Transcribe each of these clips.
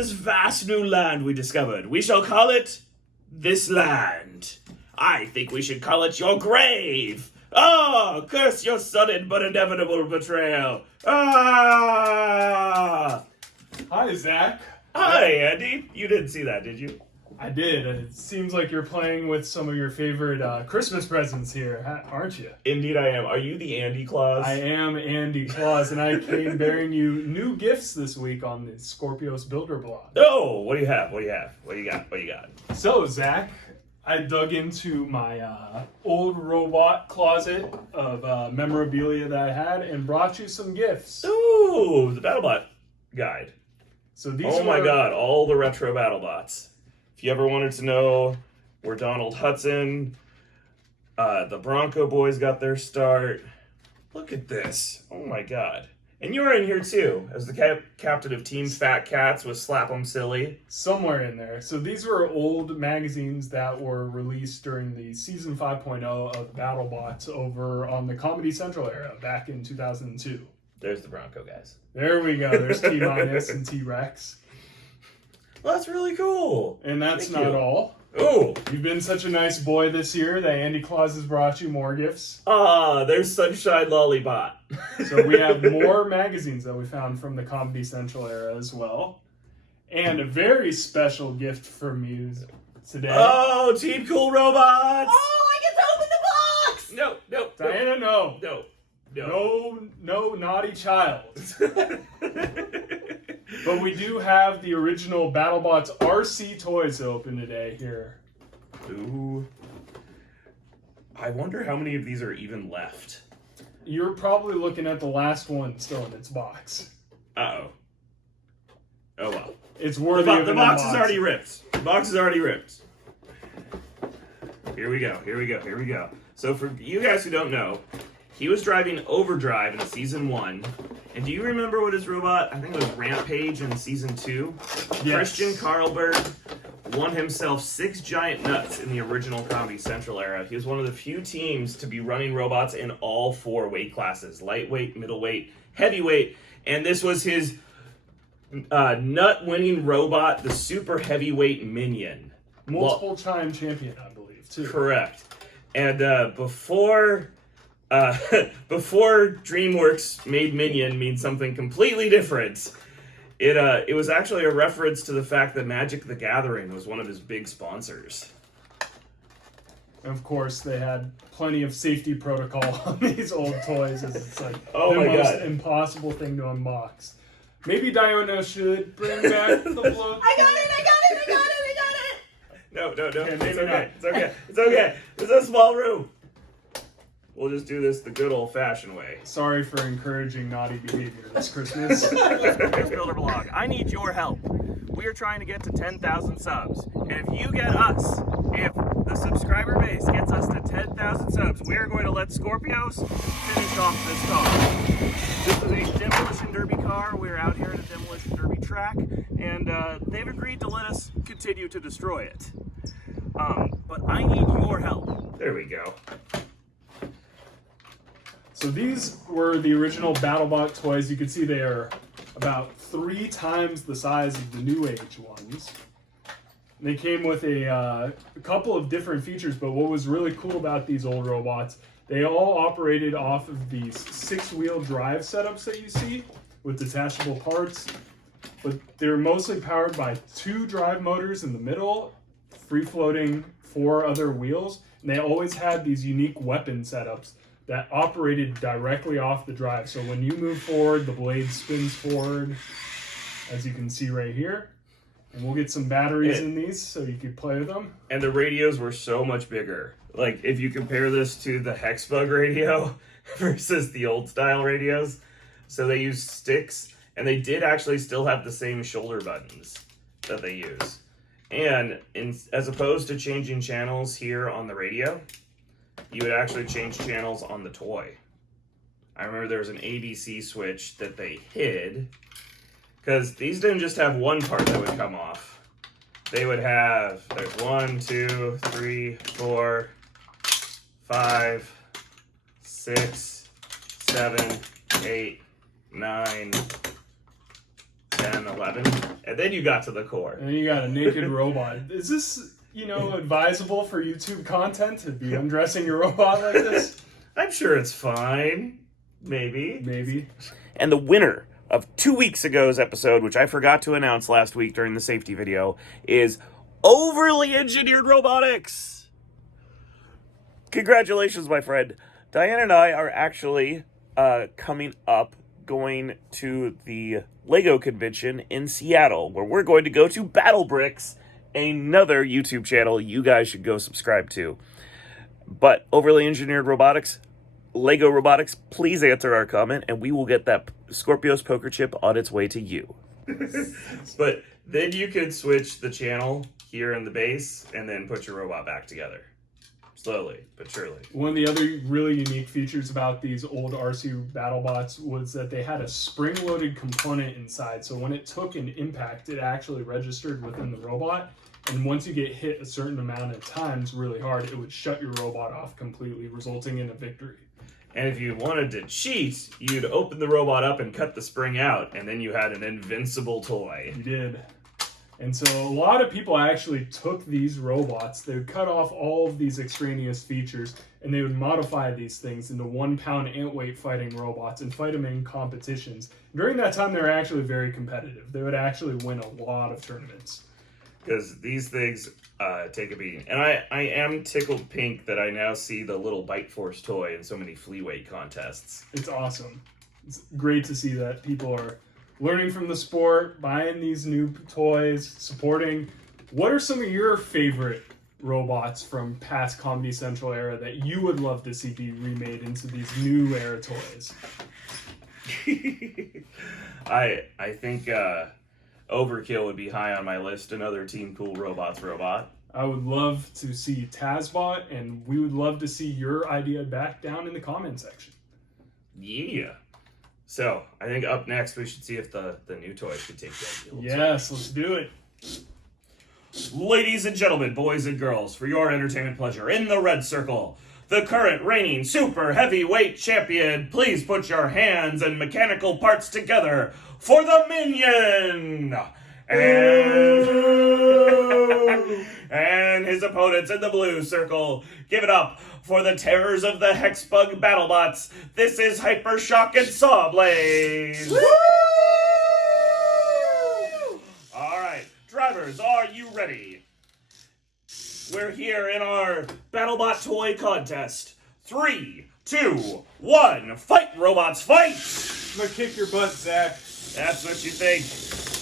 this vast new land we discovered. We shall call it this land. I think we should call it your grave. Oh, curse your sudden but inevitable betrayal. Ah! Hi, Zach. Hi, Andy. You didn't see that, did you? I did. It seems like you're playing with some of your favorite Christmas presents here, aren't you? Indeed I am. Are you the Andy Claus? I am Andy Claus, and I came bearing you new gifts this week on the Skorpios Builder blog. Oh, what do you have? What do you have? What do you got? What do you got? So, Zach, I dug into my old robot closet of memorabilia that I had and brought you some gifts. Ooh, the Battlebot guide. So these Oh my god, all the retro Battlebots. If you ever wanted to know where Donald Hudson, the Bronco Boys got their start, look at this. Oh my god. And you're in here too, as the captain of Team Fat Cats with Slap 'em Silly. Somewhere in there. So these were old magazines that were released during the season 5.0 of Battlebots over on the Comedy Central era back in 2002. There's the Bronco guys. There we go. There's T-Minus and T-Rex. Well, that's really cool. And that's Thank not you. all. Oh. You've been such a nice boy this year that Andy Claus has brought you more gifts. Ah, there's Sunshine Lollybot. So we have more magazines that we found from the Comedy Central era as well. And a very special gift from you today. Oh, Team Cool Robots! Oh, I get to open the box! No, no, Diana, no. no, No naughty child. But we do have the original Battlebots RC Toys to open today here. Ooh. I wonder how many of these are even left. You're probably looking at the last one still in its box. Uh-oh. Oh well. It's worthy of The an box is unboxing. already ripped. The box is already ripped. Here we go, here we go, here we go. So for you guys who don't know, he was driving Overdrive in Season 1. And do you remember what his robot, I think it was Rampage in Season 2? Yes. Christian Carlberg won himself 6 giant nuts in the original Comedy Central era. He was one of the few teams to be running robots in all 4 weight classes. Lightweight, middleweight, heavyweight. And this was his nut-winning robot, the Superheavyweight Minion. Multiple-time champion, I believe, too. Correct. And before DreamWorks made Minion mean something completely different, it was actually a reference to the fact that Magic the Gathering was one of his big sponsors. Of course, they had plenty of safety protocol on these old toys, as it's like Oh the my most God. impossible thing to unbox. Maybe Diana should bring back the look. I got it! No. Okay, It's maybe okay. not. It's okay. It's okay. It's a small room. We'll just do this the good old-fashioned way. Sorry for encouraging naughty behavior this Christmas. Builder Blog, I need your help. We are trying to get to 10,000 subs. And if you get us, if the subscriber base gets us to 10,000 subs, we are going to let Skorpios finish off this car. This is a Demolition Derby car. We're out here at a Demolition Derby track, and they've agreed to let us continue to destroy it. But I need your help. There we go. So these were the original Battlebot toys. You can see they are about 3 times the size of the New Age ones. They came with a couple of different features, but what was really cool about these old robots, they all operated off of these 6-wheel drive setups that you see with detachable parts, but they're mostly powered by 2 drive motors in the middle, free-floating 4 other wheels, and they always had these unique weapon setups that operated directly off the drive. So when you move forward, the blade spins forward, as you can see right here. And we'll get some batteries in these so you could play with them. And the radios were so much bigger. Like, if you compare this to the Hexbug radio versus the old style radios. So they used sticks, and they did actually still have the same shoulder buttons that they use. And as opposed to changing channels here on the radio, you would actually change channels on the toy. I remember there was an ADC switch that they hid, because these didn't just have one part that would come off. They would have, there's 1, 2, 3, 4, 5, 6, 7, 8, 9, 10, 11, and then you got to the core. And then you got a naked robot. Is this, advisable for YouTube content to be undressing your robot like this? I'm sure it's fine. Maybe. Maybe. And the winner of 2 weeks ago's episode, which I forgot to announce last week during the safety video, is Overly Engineered Robotics. Congratulations, my friend. Diane and I are actually coming up, going to the Lego convention in Seattle, where we're going to go to Battle Bricks, another YouTube channel you guys should go subscribe to. But Overly Engineered Robotics, Lego Robotics, please answer our comment, and we will get that Skorpios poker chip on its way to you. But then you could switch the channel here in the base, and then put your robot back together. Slowly, but surely. One of the other really unique features about these old RC BattleBots was that they had a spring-loaded component inside, so when it took an impact, it actually registered within the robot, and once you get hit a certain amount of times really hard, it would shut your robot off completely, resulting in a victory. And if you wanted to cheat, you'd open the robot up and cut the spring out, and then you had an invincible toy. You did. And so a lot of people actually took these robots, they would cut off all of these extraneous features, and they would modify these things into 1 pound ant weight fighting robots and fight them in competitions. During that time, they were actually very competitive. They would actually win a lot of tournaments. Because these things take a beating. And I am tickled pink that I now see the little Bite Force toy in so many flea weight contests. It's awesome. It's great to see that people are learning from the sport, buying these new toys, supporting. What are some of your favorite robots from past Comedy Central era that you would love to see be remade into these new era toys? I think Overkill would be high on my list. Another Team Cool Robots robot. I would love to see Tazbot, and we would love to see your idea back down in the comment section. Yeah. So, I think up next we should see if the new toys could take that field. Yes, let's do it. Ladies and gentlemen, boys and girls, for your entertainment pleasure, in the red circle, the current reigning super heavyweight champion, please put your hands and mechanical parts together for the Minion! And his opponents in the blue circle, give it up for the terrors of the Hexbug Battlebots. This is Hypershock and Sawblaze! Alright, drivers, are you ready? We're here in our Battlebot Toy contest. 3, 2, 1, fight, robots, fight! I'm gonna kick your butt, Zach. That's what you think.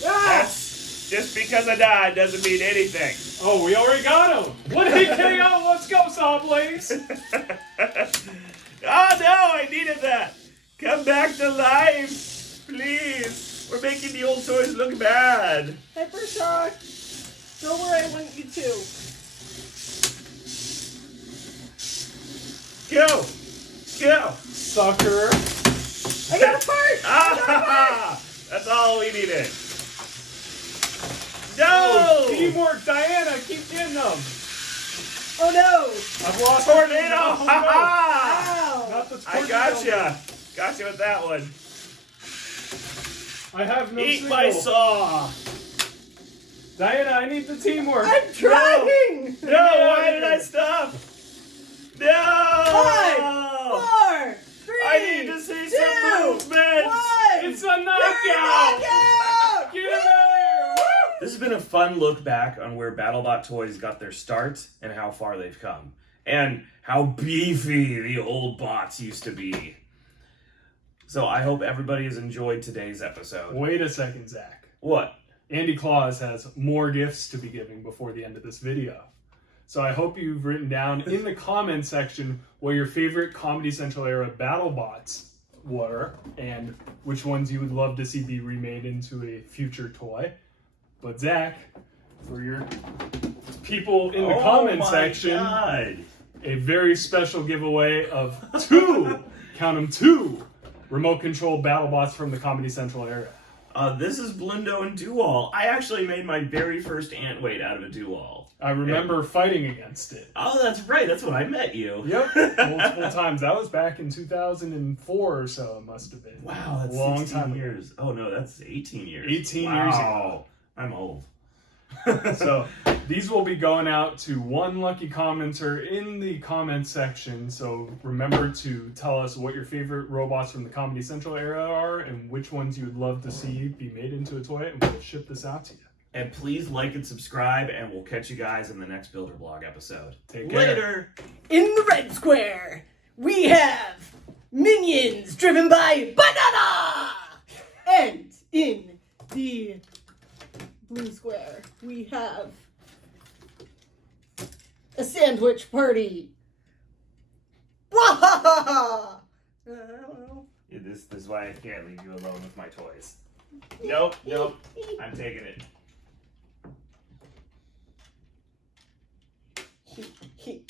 That's just because I died doesn't mean anything. Oh, we already got him. What a KO! Let's go, Sawblaze! Oh no, I needed that. Come back to life, please. We're making the old toys look bad. Hypershock! Go where I want you to. Go, go. Sucker! I got a part! Ah, that's all we needed. No! Oh, teamwork, Diana! Keep getting them! Oh no! I've lost Tornado! Oh, no. Ha-ha! Ow! Not the I tornado. gotcha. Gotcha with that one. I have no Eat signal. my saw. Diana, I need the teamwork. I'm trying! No, why did I stop? No! 5, 4, 3, I need to see some 2, movement. 1! It's a knockout! Knockout! Get him out of here! Woo! This has been a fun look back on where Battlebot Toys got their start and how far they've come. And how beefy the old bots used to be. So I hope everybody has enjoyed today's episode. Wait a second, Zach. What? Andy Claus has more gifts to be giving before the end of this video. So I hope you've written down in the comment section what your favorite Comedy Central era BattleBots were and which ones you would love to see be remade into a future toy. But Zach, for your people in the comment section, God. a very special giveaway of 2, count them 2, remote control BattleBots from the Comedy Central era. This is Blindo and Dual. I actually made my very first ant weight out of a Dual. I remember fighting against it. Oh, that's right. That's when I met you. Yep, multiple times. That was back in 2004 or so. It must have been. Wow, that's long 16 time ago. years. Oh no, that's 18 years. 18 years ago. Wow, I'm old. So these will be going out to one lucky commenter in the comment section. So remember to tell us what your favorite robots from the Comedy Central era are and which ones you would love to see be made into a toy, and we'll ship this out to you. And please like and subscribe, and we'll catch you guys in the next Builder Blog episode. Take care. Later. In the red square, we have Minions driven by Banana! And in the blue square, we have a sandwich party. Wahahaha! I don't know. Yeah, this is why I can't leave you alone with my toys. Nope, I'm taking it. He